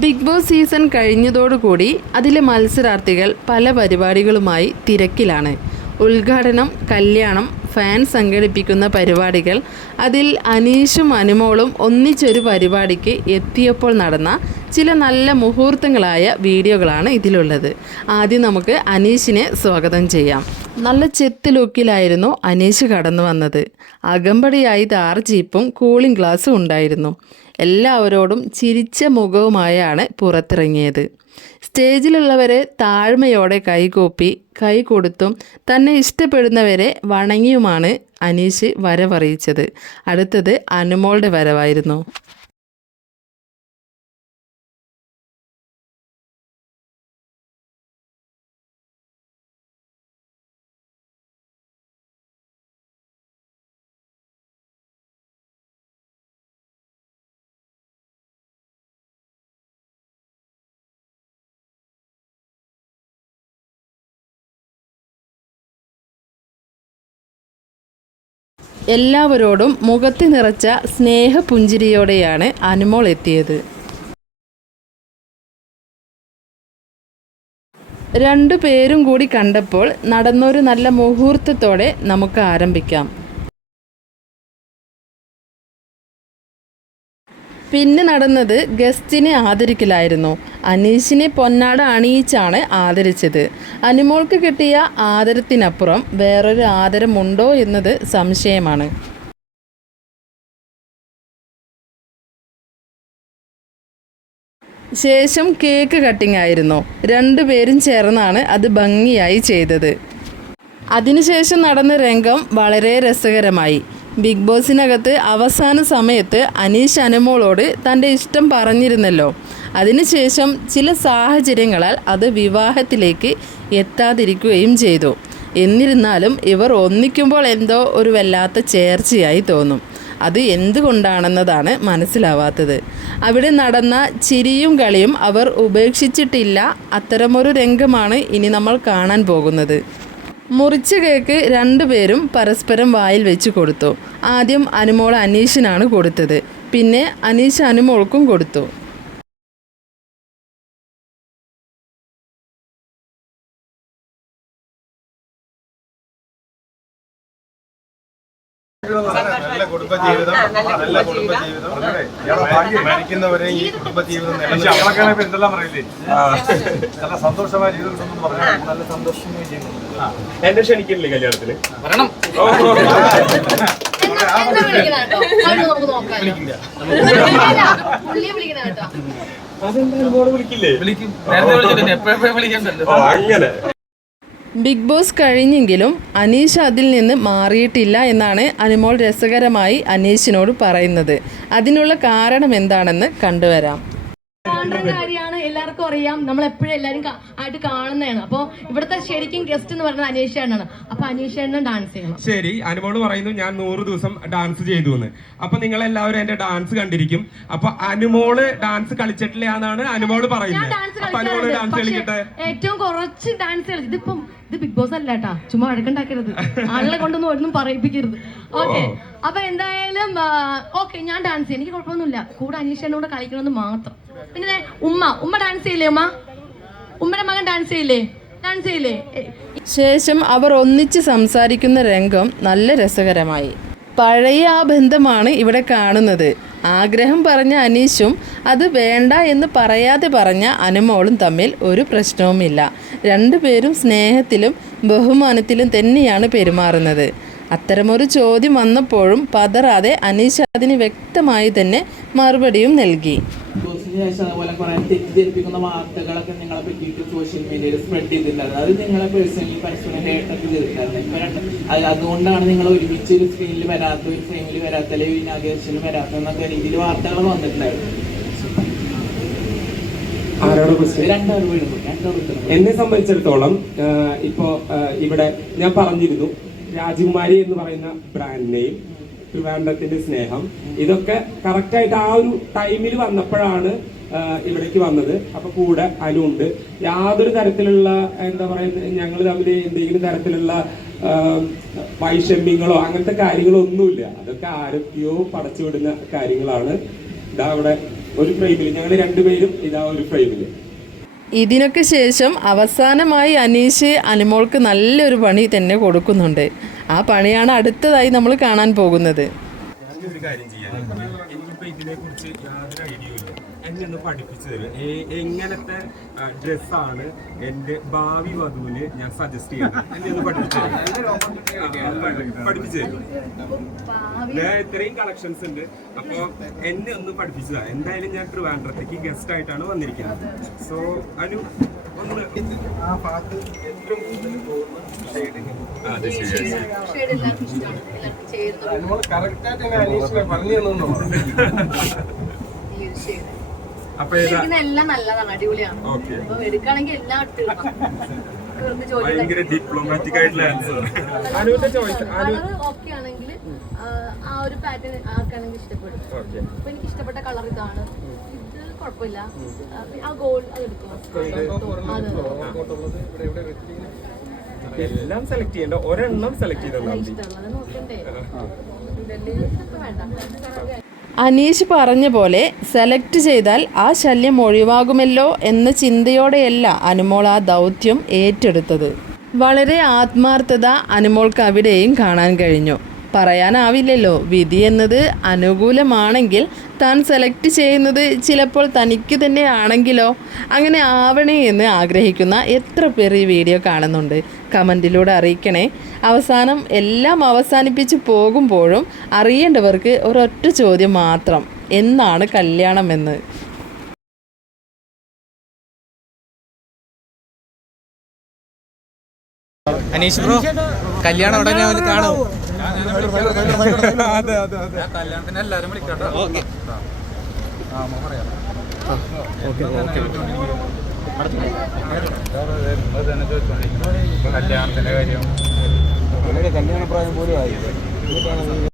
Big boss season കഴിഞ്ഞതോടുകൂടി അതിലെ മത്സരാർത്ഥികൾ പല പരിപാടികളുമായി തിരക്കിലാണ്. ഉദ്ഘാടനം കല്യാണം ഫാൻ സംഘടിപ്പിക്കുന്ന പരിപാടികൾ അതിൽ അനീഷും അനുമോളും ഒന്നിച്ചൊരു പരിപാടിക്ക് എത്തിയപ്പോൾ നടന്ന ചില നല്ല മുഹൂർത്തങ്ങളായ വീഡിയോകളാണ് ഇതിലുള്ളത്. ആദ്യം നമുക്ക് അനീഷിനെ സ്വാഗതം ചെയ്യാം. നല്ല ചെത്ത് ലുക്കിലായിരുന്നു അനീഷ് കടന്നു വന്നത്. അകമ്പടിയായി താർ ജീപ്പും കൂളിംഗ് ഗ്ലാസ്സും ഉണ്ടായിരുന്നു. എല്ലാവരോടും ചിരിച്ച മുഖവുമായാണ് പുറത്തിറങ്ങിയത്. സ്റ്റേജിലുള്ളവരെ താഴ്മയോടെ കൈകൂപ്പി കൈ കൊടുത്തും തന്നെ ഇഷ്ടപ്പെടുന്നവരെ വണങ്ങിയുമാണ് അനീഷ് വരവറിയിച്ചത്. അടുത്തത് അനുമോളുടെ വരവായിരുന്നു. എല്ലാവരോടും മുഖത്ത് നിറച്ച സ്നേഹപുഞ്ചിരിയോടെയാണ് അനുമോൾ എത്തിയത്. രണ്ടു പേരും കൂടി കണ്ടപ്പോൾ നടന്നൊരു നല്ല മുഹൂർത്തത്തോടെ നമുക്ക് ആരംഭിക്കാം. പിന്നെ നടന്നത് ഗസ്റ്റിനെ ആദരിക്കലായിരുന്നു. അനീഷിനെ പൊന്നാട അണിയിച്ചാണ് ആദരിച്ചത്. അനുമോൾക്ക് കിട്ടിയ ആദരത്തിനപ്പുറം വേറൊരു ആദരമുണ്ടോ എന്നത് സംശയമാണ്. ശേഷം കേക്ക് കട്ടിംഗ് ആയിരുന്നു. രണ്ടുപേരും ചേർന്നാണ് അത് ഭംഗിയായി ചെയ്തത്. അതിനുശേഷം നടന്ന രംഗം വളരെ രസകരമായി. ബിഗ് ബോസിനകത്ത് അവസാന സമയത്ത് അനീഷ് അനുമോളോട് തന്റെ ഇഷ്ടം പറഞ്ഞിരുന്നല്ലോ. അതിനുശേഷം ചില സാഹചര്യങ്ങളാൽ അത് വിവാഹത്തിലേക്ക് എത്താതിരിക്കുകയും ചെയ്തു. എന്നിരുന്നാലും ഇവർ ഒന്നിക്കുമ്പോൾ എന്തോ ഒരു വല്ലാത്ത ചേർച്ചയായി തോന്നും. അത് എന്തുകൊണ്ടാണെന്നതാണ് മനസ്സിലാവാത്തത്. അവിടെ നടന്ന ചിരിയും കളിയും അവർ ഉപേക്ഷിച്ചിട്ടില്ല. അത്തരമൊരു രംഗമാണ് ഇനി നമ്മൾ കാണാൻ പോകുന്നത്. മുറിച്ച കേക്ക് രണ്ടുപേരും പരസ്പരം വായിൽ വെച്ച് കൊടുത്തു. ആദ്യം അനുമോൾ അനീഷിനാണ് കൊടുത്തത്. പിന്നെ അനീഷ് അനുമോൾക്കും കൊടുത്തു. കുടുംബജീവിതം നല്ല കുടുംബജീവിതം മരിക്കുന്നവരെ ഈ കുടുംബജീവിതം എന്തെല്ലാം പറയില്ലേ നല്ല സന്തോഷമായ ജീവിതം നല്ല സന്തോഷമായ ജീവിതം എന്നെ ക്ഷണിക്കില്ലേ കല്യാണത്തിന്? അതെന്താ വിളിക്കില്ലേ. വിളിക്കും. നേരത്തെ വിളിച്ചിട്ടുണ്ട് എപ്പോഴെപ്പോഴും വിളിക്കണ്ടല്ലോ? അങ്ങനെ. ബിഗ് ബോസ് കഴിഞ്ഞെങ്കിലും അനീഷ് അതിൽ നിന്ന് മാറിയിട്ടില്ല എന്നാണ് അനുമോൾ രസകരമായി അനീഷിനോട് പറയുന്നത്. അതിനുള്ള കാരണം എന്താണെന്ന് കണ്ടുവരാം. എല്ലാവർക്കും അറിയാം. നമ്മൾ എപ്പോഴും എല്ലാവരും ആയിട്ട് കാണുന്നതാണ്. അപ്പൊ ഇവിടുത്തെ ശരിക്കും ഗസ്റ്റ് എന്ന് പറയുന്നത് അനീഷ് ചേട്ടനാണ് അപ്പൊ അനീഷ് ചേട്ടനും ഡാൻസ് ചെയ്യണം. ശരി അനുമോൾ പറയുന്നു ഞാൻ നൂറ് ദിവസം ഡാൻസ് ചെയ്തു എന്ന്. അപ്പൊ നിങ്ങൾ എല്ലാവരും എന്റെ ഡാൻസ് കണ്ടിരിക്കും. അപ്പൊ അനുമോൾ ഡാൻസ് കളിച്ചിട്ടില്ല എന്നാണ് അനുമോൾ പറയുന്നത്. ഡാൻസ് അപ്പൊ അനുമോൾ ഡാൻസ് കളിക്കട്ടെ? ഏറ്റവും കുറച്ച് ഡാൻസ് കളിച്ചു ഇതിപ്പം ഇത് ബിഗ് ബോസ് അല്ല കേട്ടാ ചുമ്മാ വഴക്കുണ്ടാക്കരുത്. ആളുകളെ കൊണ്ടൊന്നും ഒന്നും പറയിപ്പിക്കരുത്. ഓക്കെ. അപ്പൊ എന്തായാലും ഓക്കെ ഞാൻ ഡാൻസ് ചെയ്യാം. എനിക്ക് കുഴപ്പമൊന്നുമില്ല. കൂടെ അനീഷ് എന്നോട് കളിക്കണമെന്ന് മാത്രം. പിന്നെ ഉമ്മ. ഉമ്മ ഡാൻസ് ചെയ്യില്ലേ ഉമ്മ? ഉമ്മയുടെ മകൻ ഡാൻസ് ചെയ്യില്ലേ? ഡാൻസ് ചെയ്യില്ലേ? ശേഷം അവർ ഒന്നിച്ച് സംസാരിക്കുന്ന രംഗം നല്ല രസകരമായി. പഴയ ആ ബന്ധമാണ് ഇവിടെ കാണുന്നത്. ആഗ്രഹം പറഞ്ഞ അനീഷും അത് വേണ്ട എന്ന് പറയാതെ പറഞ്ഞ അനുമോളും തമ്മിൽ ഒരു പ്രശ്നവുമില്ല. രണ്ടുപേരും സ്നേഹത്തിലും ബഹുമാനത്തിലും തന്നെയാണ് പെരുമാറുന്നത്. അത്തരമൊരു ചോദ്യം വന്നപ്പോഴും പതറാതെ അനീഷ് അതിന് വ്യക്തമായി തന്നെ മറുപടിയും നൽകി. ശേഷം അതുപോലെ കുറെ തെറ്റിദ്ധരിപ്പിക്കുന്ന വാർത്തകളൊക്കെ നിങ്ങളെ പറ്റിയിട്ട് സോഷ്യൽ മീഡിയയിൽ സ്പ്രെഡ് ചെയ്തിട്ടുണ്ടായിരുന്നു. അത് നിങ്ങളെ പേഴ്സണലി പരസ്പരം ഹേട്ടൊക്കെ ചെയ്തിട്ടുണ്ടായിരുന്നു. ഇപ്പം അതുകൊണ്ടാണ് നിങ്ങൾ ഒരുമിച്ച് ഒരു സ്ക്രീനിൽ വരാത്ത ഒരു ഫ്രെയിമിൽ വരാത്ത അല്ലെങ്കിൽ ഇനാഗ്രേഷനിൽ വരാത്ത എന്നൊക്കെ രീതിയിൽ വാർത്തകൾ വന്നിട്ടുണ്ടായിരുന്നു. എന്നെ സംബന്ധിച്ചിടത്തോളം ഇപ്പോ ഇവിടെ ഞാൻ പറഞ്ഞിരുന്നു രാജകുമാരി എന്ന് പറയുന്ന ബ്രാൻഡ് നെയിം ട്രിവാൻഡത്തിന്റെ സ്നേഹം. ഇതൊക്കെ കറക്റ്റ് ആയിട്ട് ആ ഒരു ടൈമിൽ വന്നപ്പോഴാണ് ഇവിടേക്ക് വന്നത്. അപ്പൊ കൂടെ അനുണ്ട് യാതൊരു തരത്തിലുള്ള എന്താ പറയുക ഞങ്ങൾ തമ്മിൽ എന്തെങ്കിലും തരത്തിലുള്ള വൈഷമ്യങ്ങളോ അങ്ങനത്തെ കാര്യങ്ങളോ ഒന്നുമില്ല. അതൊക്കെ ആരൊക്കെയോ പടച്ചുവിടുന്ന കാര്യങ്ങളാണ്. ഇതാ അവിടെ ഒരു ഫ്രെയിമിൽ ഞങ്ങൾ രണ്ടുപേരും ഇതാ ഒരു ഫ്രെയിമിൽ ഇതിനൊക്കെ ശേഷം അവസാനമായി അനീഷ് അനുമോൾക്ക് നല്ലൊരു പണി തന്നെ കൊടുക്കുന്നുണ്ട്. ആ പണിയാണ് അടുത്തതായി നമ്മൾ കാണാൻ പോകുന്നത്. എന്നെ ഒന്ന് പഠിപ്പിച്ചു തരും എങ്ങനത്തെ ഡ്രസ്സാണ് എന്റെ ഭാവി വധുവിന് ഞാൻ സജസ്റ്റ് ചെയ്യുന്നത്? എന്നെ ഒന്ന് പഠിപ്പിച്ചു തരും പഠിപ്പിച്ചു തരും ഞാൻ ഇത്രയും കളക്ഷൻസ് ഉണ്ട്. അപ്പൊ എന്നെ ഒന്ന് പഠിപ്പിച്ചതാ എന്തായാലും ഞാൻ ട്രിവാൻഡ്രത്തേക്ക് ഗസ്റ്റ് ആയിട്ടാണ് വന്നിരിക്കുന്നത്. സോ അനു ഒന്ന് ആ, അതെ ശരി ശരി. അപ്പൊ ഏതാ? എല്ലാം നല്ലതാണ് അടിപൊളിയാണ്. എടുക്കുകയാണെങ്കിൽ എല്ലാം ഭയങ്കര ഡിപ്ലോമാറ്റിക് ആയിട്ടുള്ള ആൻസർ ഓക്കെ ആണെങ്കിൽ ആ ഒരു പാറ്റേൺ ആർക്കാണെങ്കിൽ ഇഷ്ടപ്പെടും. അപ്പൊ എനിക്ക് ഇഷ്ടപ്പെട്ട കളർ ഇതാണ്. ഇത് കുഴപ്പമില്ല. ആ, ആ ഗോൾഡ് അത് എടുക്കും അതെ എല്ലാം സെലക്ട് ചെയ്യണ്ട. ഒരെണ്ണം സെലക്ട് ചെയ്തോ മതി ഇഷ്ടമുള്ളത് നോക്കണ്ടേ. ഇതല്ലേ വേണ്ട. അനീഷ് പറഞ്ഞ പോലെ സെലക്ട് ചെയ്താൽ ആ ശല്യം ഒഴിവാകുമല്ലോ എന്ന ചിന്തയോടെയല്ല അനുമോൾ ആ ദൗത്യം ഏറ്റെടുത്തത്. വളരെ ആത്മാർത്ഥത അനുമോൾക്ക് അവിടെയും കാണാൻ കഴിഞ്ഞു. പറയാനാവില്ലല്ലോ. വിധി എന്നത് അനുകൂലമാണെങ്കിൽ താൻ സെലക്ട് ചെയ്യുന്നത് ചിലപ്പോൾ തനിക്ക് തന്നെ ആണെങ്കിലോ? അങ്ങനെ ആവണേ എന്ന് ആഗ്രഹിക്കുന്ന എത്ര പേർ ഈ വീഡിയോ കാണുന്നുണ്ട്? കമന്റിലൂടെ അറിയിക്കണേ. അവസാനം എല്ലാം അവസാനിപ്പിച്ച് പോകുമ്പോഴും അറിയേണ്ടവർക്ക് ഒരൊറ്റ ചോദ്യം മാത്രം. എന്നാണ് കല്യാണമെന്ന് കല്യാണം ഉടനെ അവന് കാണും. കല്യാണത്തിന് എല്ലാരും വിളിക്കട്ടോ ഓക്കെ കല്യാണത്തിന്റെ കാര്യം. കല്യാണ പ്രായം പോലും ആയി